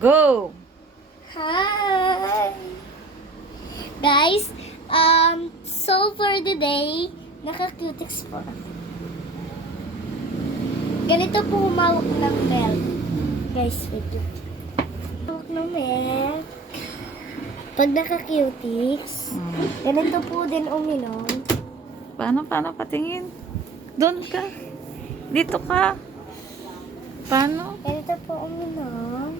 Go! Hi! Guys, so for the day, naka-cutics po. Ganito po humawak ng milk. Guys, wait lang. Humawak ng milk. Pag naka-cutics, ganito po din uminom. Paano patingin? Doon ka. Dito ka. Paano? Ganito po uminom.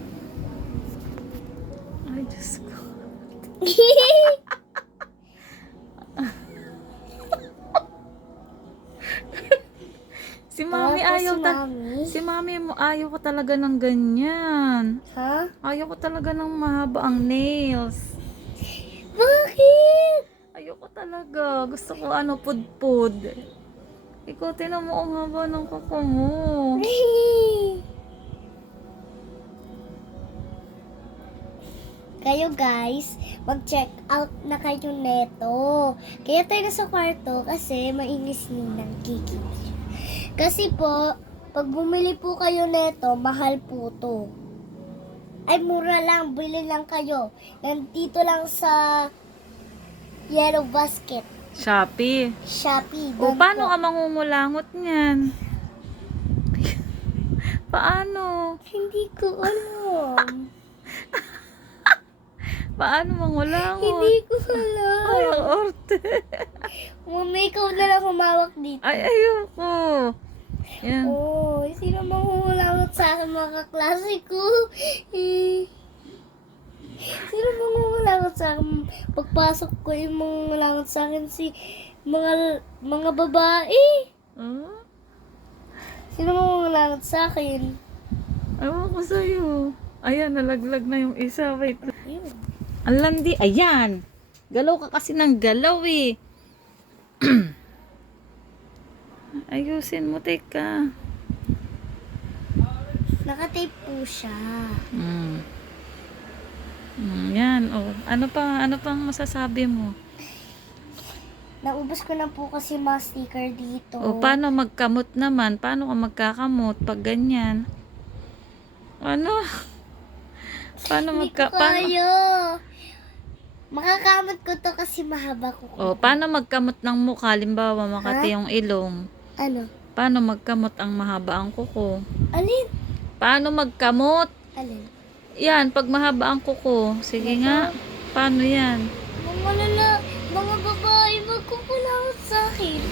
Ay, Diyos ko. Si Mami Tapos ayaw si Mami. Si Mami mo ayaw ko talaga ng ganyan. Ha? Ayaw ko talaga ng mahaba ang nails. Bakit? Ayaw ko talaga. Gusto ko pudpud. Ikaw, tinan mo ang haba ng kuko mo. Kayo guys, mag-check out na kayo neto. Kaya tayo na sa kwarto kasi mainis ng Kiki. Kasi po, pag bumili po kayo neto, mahal po to. Ay, mura lang, bili lang kayo. Nandito lang sa Yellow Basket, Shopee. Shopee. O, doon paano po. ka mangungulangot niyan? Paano? Hindi ko alam. Paano mangulangot? Hindi ko alam. Ay, ang orte. Mami, ikaw na lang humawak dito. Ay, ayoko. Yan. Oh, sino mangungulangot sa akin mga kaklase ko? Sino mangungulangot sa akin? Pagpasok ko yung mangungulangot sa akin si mga babae. Oh? Sino mangungulangot sa akin? Ewan ko sa'yo. Ayan, nalaglag na yung isa. Wait. Ayun. Ang landi. Ayan. Galaw ka kasi ng galaw eh. Ayusin mo, teka. Nakatape po siya. Yan. Oh. Ano pang masasabi mo? Naubos ko na po kasi mga sticker dito. O, paano magkamot naman? Paano ka magkakamot pag ganyan? Ano? Paano Hindi ko kaya. Makakamot ko to kasi mahaba ko. O, paano magkamot ng mukha? Halimbawa, makati yung ilong. Ano? Paano magkamot ang mahaba ang kuko? Alin? Paano magkamot? Alin? Yan, pag mahaba ang kuko. Sige nga. Paano yan? Mga babae, magkukulangot sa akin.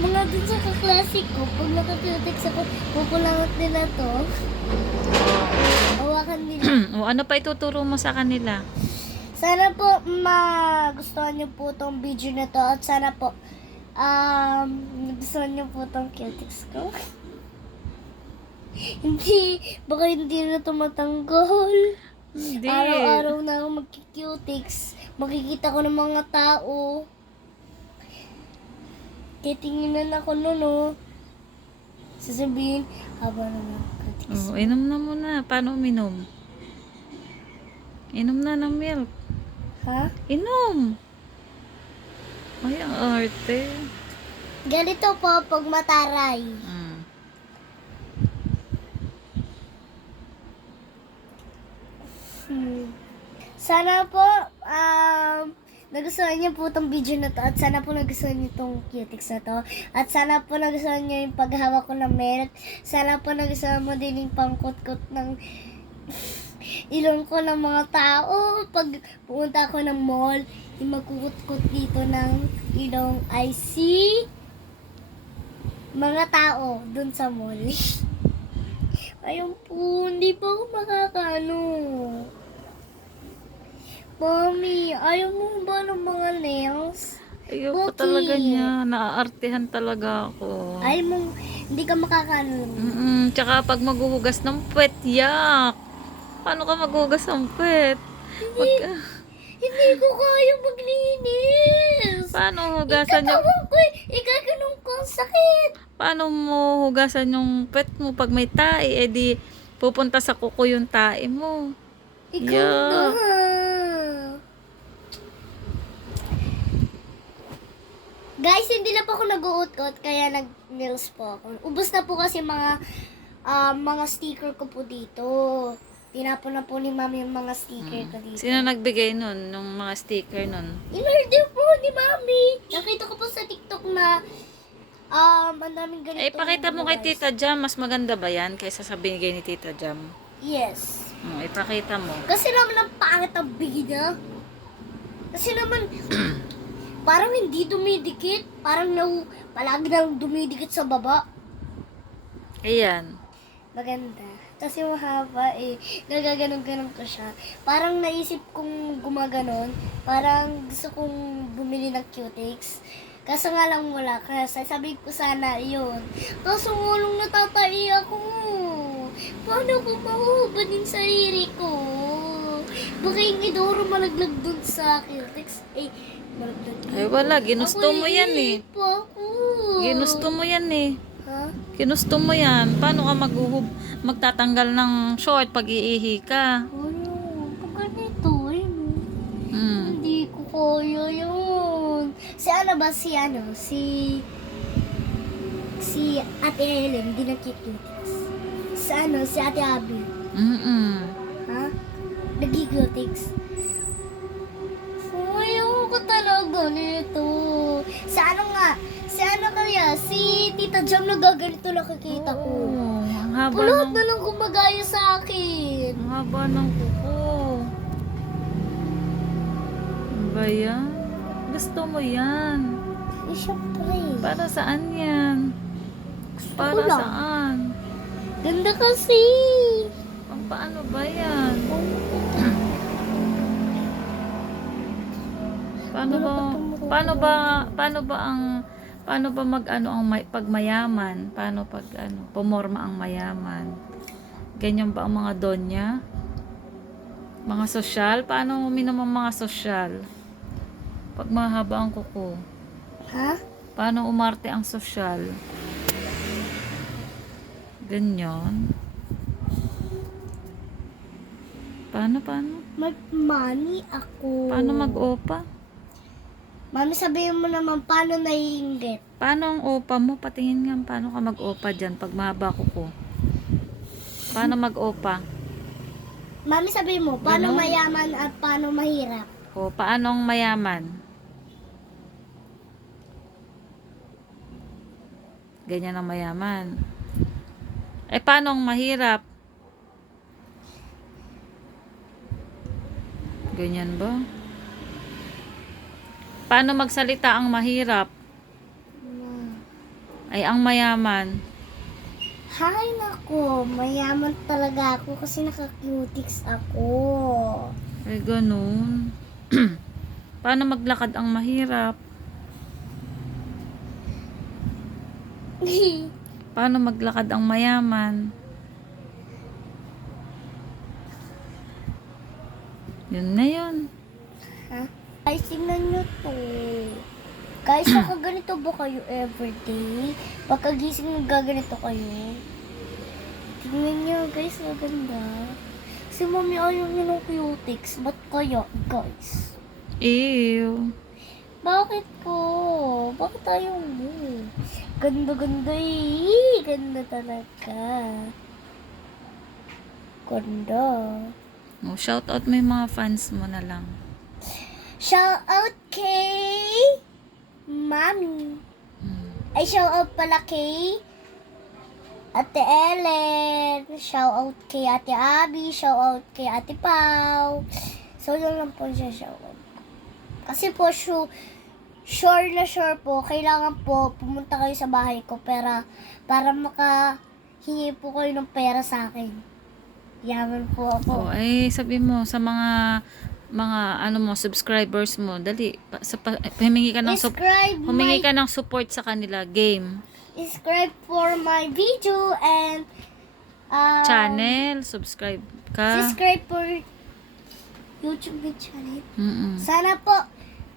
Mga dun sa kaklase ko, pag nakakritik sa kukulangot nila to, hawakan nila. O, ano pa ituturo mo sa kanila? Sana po magustuhan niyo po tong video na to at sana po nagustuhan niyo po tong cutics ko. Baka hindi na to matanggal. Hindi. Araw-araw na ako magki-cutics. Makikita ko ng mga tao. Titinginan ako nun, oh. Sasabihin, haba na ng cutics. O, inom na muna. Paano uminom? Inom na ng milk. Ha? Inom! Ay, ang arte. Ganito po pag mataray. Sana po, nagustuhan niyo po itong video na to at sana po nagustuhan niyo itong cutics na to at sana po nagustuhan niyo yung paghawak ko ng milk. Sana po nagustuhan mo din yung pangkut-kut ng ilong ko ng mga tao. Pag pumunta ako ng mall, yung magkukut-kut dito ng ilong ay si mga tao dun sa mall. Ayun po, hindi pa ako makakano. Mommy, ayaw mo ba ng mga nails? Ayoko Bakit? talaga niya. Naaartehan talaga ako. Ayaw mo, hindi ka makakano. Tsaka pag maghuhugas ng puwet, yak. Paano ka maghuhugas ng puwet? Hindi ko kaya maglinis. Paano hugasan yung... Ikatawan ko eh. Ikaganong ko ang sakit. Paano mo hugasan yung puwet mo pag may tae? Eh di pupunta sa kuko yung tae mo. Ikaw Yeah. na. Guys, hindi na po ako nag-uut-ut kaya nag-nails po ako. Ubus na po kasi mga sticker ko po dito. tinapon na po ni mami yung mga sticker ko dito. Sino nagbigay nun, nung mga sticker nun? In-order po ni mami. Nakita ko po sa TikTok na ang daming ganito. Eh, pakita mo kay Tita Jam, mas maganda ba yan kaysa sa binigay ni Tita Jam? Yes. Ipakita mo. Kasi naman ang pangit ang bigay niya. Kasi naman, parang hindi dumidikit. Parang palagi na dumidikit sa baba. Ayan. Maganda. Tapos yung haba nagaganon-ganon ko siya. Parang naisip kong gumaganon. Parang gusto kong bumili ng cutics. Kaso nga lang wala. Kasi sabi ko sana yun. Kaso ngulong natatai ako. Paano ko mahuhubad yung sarili ko? Baka yung idoro malaglag dun sa cutics. Malaglag dun. Ay, wala. Ginusto mo yan eh. Ako. Ginusto mo yan eh. Ha? Ginusto mo yan. Paano ka magtatanggal ng short pag iihi ka? Ano? Pag ganito, yun. Hmm. Hindi ko kaya yun. Si ano ba? Si Ate Ellen, hindi nagkikutics. Si Ate Abby. Ha? Nagkikutics. Ayoko talaga nito. Si ano kaya? Si Tita Jam nagaganito nakikita ko. Ang haba Lahat ng... na lang gumagaya sa akin. Ang haba ng kuko. Ano ba yan? Gusto mo yan? Siyempre. Para saan yan? Para ko lang. saan? Ganda kasi. Paano ba yan? Paano ba mag-ano ang pagmayaman? Paano pag pumorma ang mayaman? Ganyan ba ang mga donya? Mga sosyal? Paano uminom ang mga sosyal? Pag mahaba ang kuko. Ha? Paano umarte ang sosyal? Ganyan. Paano? Mag-money ako. Paano mag-opa? Mami, sabihin mo naman paano naiinggit. Paano ang opa mo? Patingin nga, paano ka mag-opa dyan pag mahaba kuko? Paano mag-opa? Mami, sabihin mo, paano Ganon? mayaman at paano mahirap? O, paano ang mayaman? Ganyan ang mayaman. Eh, paano ang mahirap? Ganyan ba? Paano magsalita ang mahirap? Ay, ang mayaman. Hay nako, mayaman talaga ako kasi naka-cutics ako. Ay, ganun. Paano maglakad ang mahirap? Paano maglakad ang mayaman? Yun na yun. Ha? Guys, tingnan nyo to. Guys, nakaganito ba kayo everyday? Pagkagising gaganito kayo? Tingnan nyo, guys, maganda. Si mami ayaw nyo ng cutics. Ba't kaya, guys? Ew. Bakit ko? Bakit ayaw mo? Ganda-ganda eh. Ganda talaga. Ganda. Oh, shout out mo yung mga fans mo na lang. Shout out kay Mami. Hmm. Ay, shout out pala kay Ate Ellen. Shout out kay Ate Abby. Shout out kay Ate Pau. So, yun lang po siya shout out. Kasi po, sure na sure po, kailangan po pumunta kayo sa bahay ko para makahingi po kayo ng pera sa akin. Yaman po ako. Oh, ay sabi mo sa mga subscribers mo, dali humingi ka ng humingi ka ng support sa kanila, game. Subscribe for my video and Channel, subscribe ka. subscribe for YouTube channel. Sana po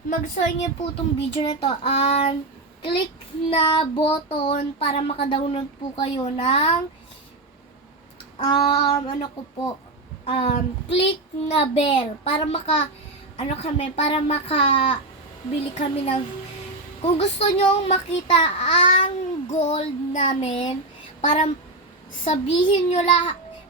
mag-share niyo po itong video na to and click na button para maka-download po kayo ng click na bell para makabili kami ng kung gusto nyo makita ang gold namin para sabihin nyo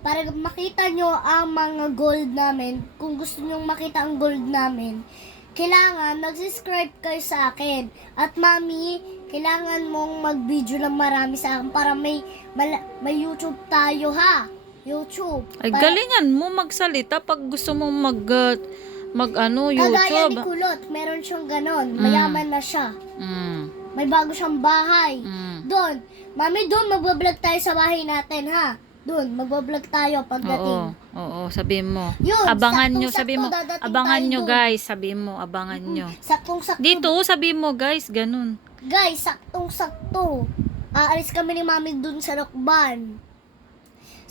para makita nyo ang mga gold namin, kung gusto nyo makita ang gold namin, kailangan mag-subscribe kayo sa akin. At mami, kailangan mong mag-video ng marami sa akin para may YouTube tayo ha. YouTube. Ay, Para- galingan mo magsalita pag gusto mo Kagaya ni YouTube. Kulot, meron siyang ganon. Mayaman na siya. Mm. May bago siyang bahay. Mm. Doon. Mami, doon magbablog tayo sa bahay natin ha. Doon, magbablog tayo pagdating. Oo, sabihin mo. Yun, Abangan nyo, saktong-sakto sabihin mo. dadating Abangan tayo nyo, dun. guys. Sabihin mo, abangan nyo. Saktong-sakto. Dito, sabihin mo, guys, ganun. Guys, saktong-sakto. Aalis kami ni mami dun sa Lokban.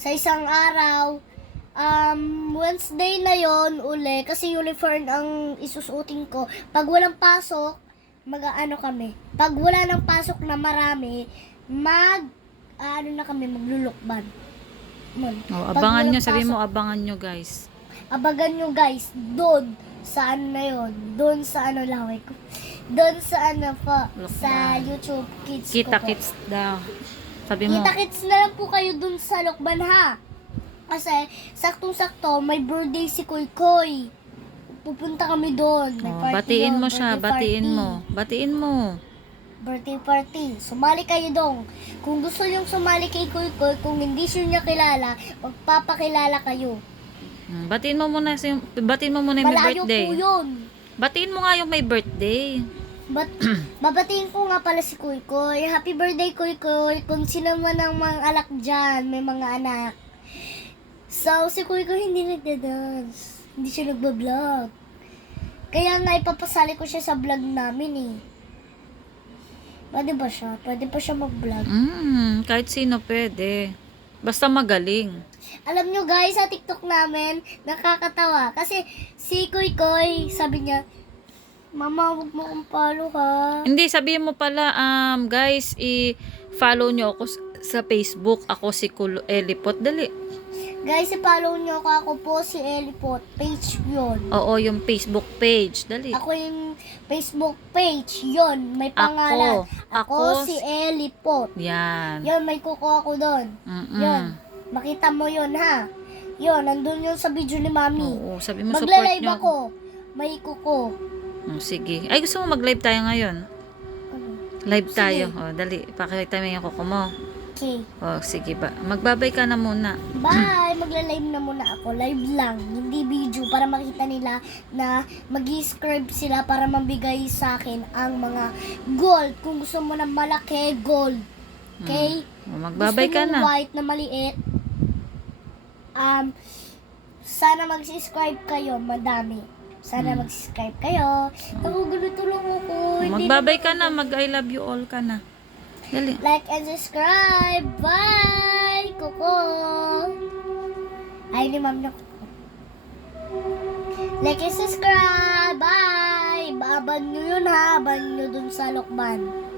Sa isang araw, Wednesday na yon uli, kasi uniform ang isusuotin ko. Pag walang pasok, mag-ano kami. Pag wala ng pasok na marami, maglulukban. Oh, Pag abangan walang nyo, sabihin mo, pasok, abangan nyo, guys. abagan nyo guys, doon sa ano na yun, doon sa ano laway ko. Doon sa ano po, sa Lokban. YouTube Kids ko Kita po. kits daw. Sabi mo, Kita-kits na lang po kayo dun sa Lokban ha. Kasi, saktong-sakto, may birthday si Koy Koy. Pupunta kami doon. May oh, party batiin doon, mo siya, birthday batiin party. mo. Batiin mo. Birthday party. Sumali kayo doon. Kung gusto niyong sumali kay Koy Koy, kung hindi siya niya kilala, magpapakilala kayo. Batiin mo muna, batiin mo muna yung may Malayo birthday. po yun. Batiin mo nga yung may birthday. Babatiin ko nga pala si Koy Koy. Happy birthday, Koy Koy. Kung sino man ang mga alak dyan, may mga anak. So, si Koy Koy hindi nagda-dance. Hindi siya nagbablog. Kaya nga ipapasali ko siya sa vlog namin eh. Pwede ba siya? Pwede pa siya mag-vlog. Kahit sino pwede. Basta magaling. Alam nyo guys, sa TikTok namin, nakakatawa. Kasi si Koy Koy, sabi niya, Mama, huwag mo kong follow ha. Hindi, sabihin mo pala, guys, i-follow nyo ako sa Facebook. Ako si Elipot. Dali. Guys, i-follow nyo ako po si Elipot. Page yun. Oo, yung Facebook page. Dali. Ako yung Facebook page. Yun, may pangalan. Ako si Elipot. Yan. Yun, may kuko ako doon. Yun. Makita mo yun ha. Yun, nandun yun sa video ni Mami. Oo, sabi mo support Magla-live nyo. ako. May kuko. Sige. Ay, gusto mo mag-live tayo ngayon? Ano? Live tayo. Sige. Dali. Pakita mo yung kuko mo. Okay. Sige ba. Magbabay ka na muna. Bye! Magla-live na muna ako. Live lang. Hindi video para makita nila na mag-subscribe sila para mabigay sa akin ang mga gold. Kung gusto mo na malaki, gold. Okay? Magbabay Gusto ka mo na. white na maliit. Sana mag-subscribe kayo. Madami. Sana mag-subscribe kayo. Ako, ganito lang ako. Hindi Magbabay ka na. Mag-I love you all ka na. Dali. Like and subscribe. Bye! Kuko! Ay, ni Ma'am na Kuko. Like and subscribe. Bye! Baaban nyo yun ha. Aban nyo dun sa Lokban.